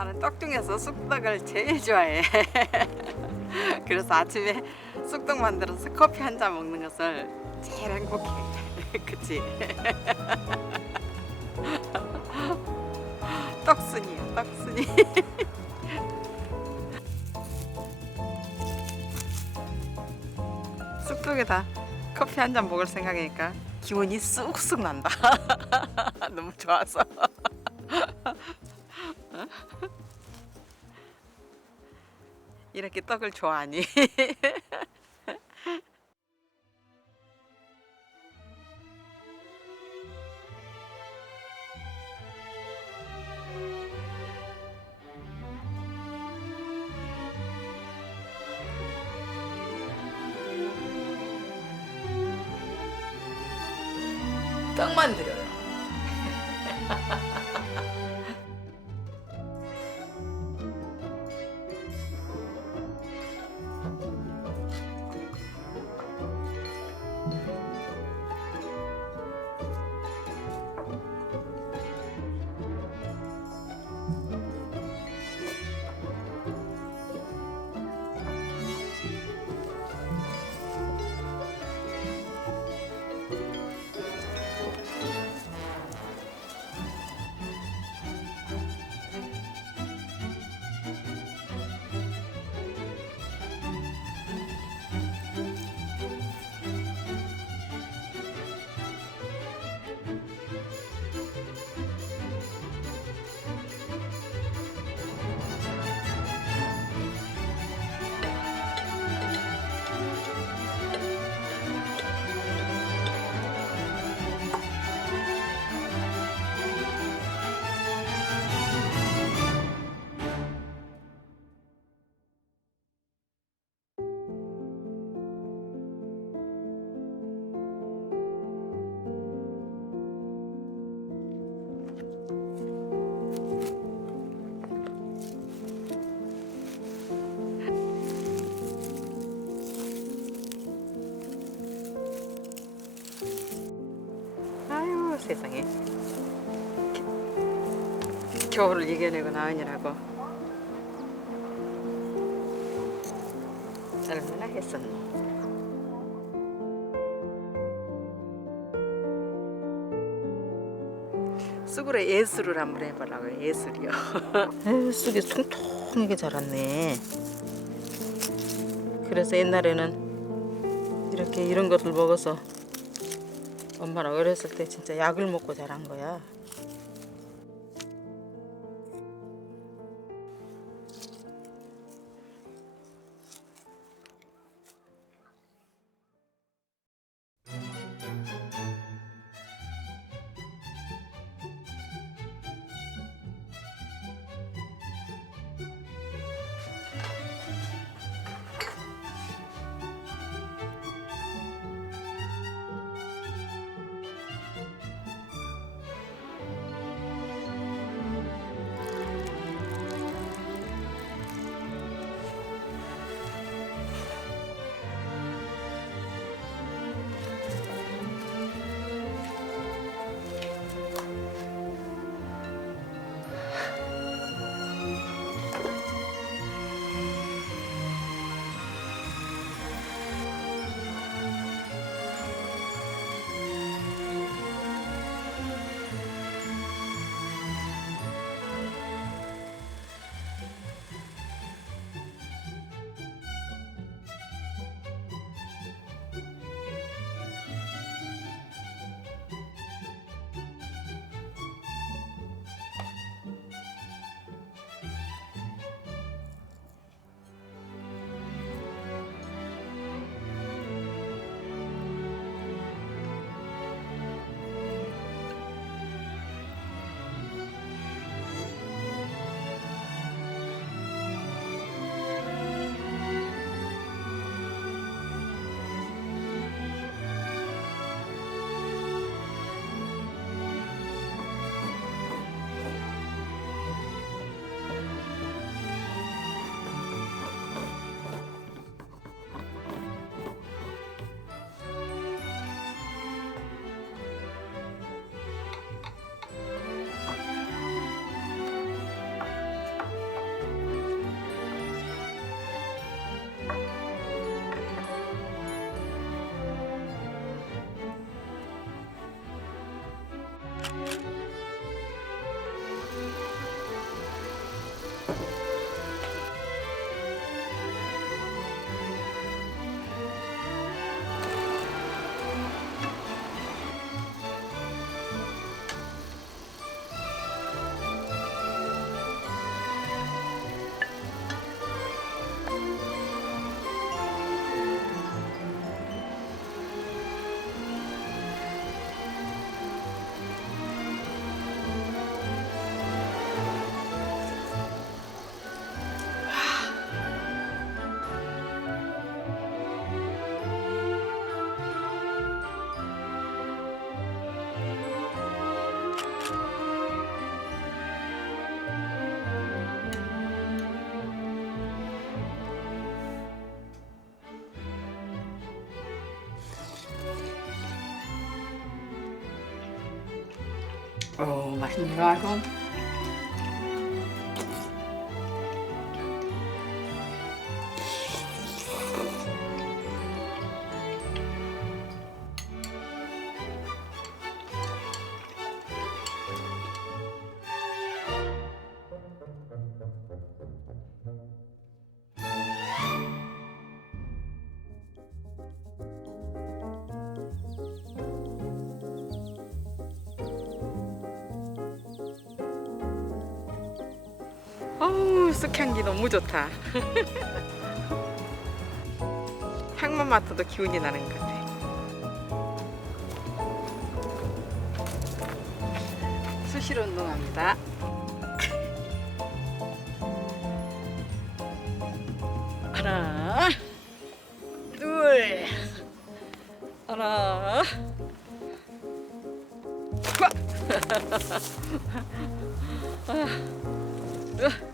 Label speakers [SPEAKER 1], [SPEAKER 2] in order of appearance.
[SPEAKER 1] 나는 떡 중에서 쑥떡을 제일 좋아해. 그래서 아침에 쑥떡 만들어서 커피 한 잔 먹는 것을 제일 행복해. 그치? 떡순이야, 떡순이. 쑥떡에다 커피 한 잔 먹을 생각이니까 기분이 쑥쑥 난다. 너무 좋아서. 이렇게 떡을 좋아하니? 떡 만들어요. 세상에. 겨- 겨울을 이겨내고 나으니라고. 얼마나 했었노 쑥으로 예술을 한번 해보려고 예술이요. 에휴, 쑥이 통통하게 자랐네. 그래서 옛날에는 이렇게 이런 것을 먹어서 엄마랑 어렸을 때 진짜 약을 먹고 자란 거야. 오 맛있네요 이 어우 쑥향기 너무 좋다. 향만 맡아도 기운이 나는 것 같아. 수실 운동합니다. 하나, 둘, 하나, 와. 아, 으.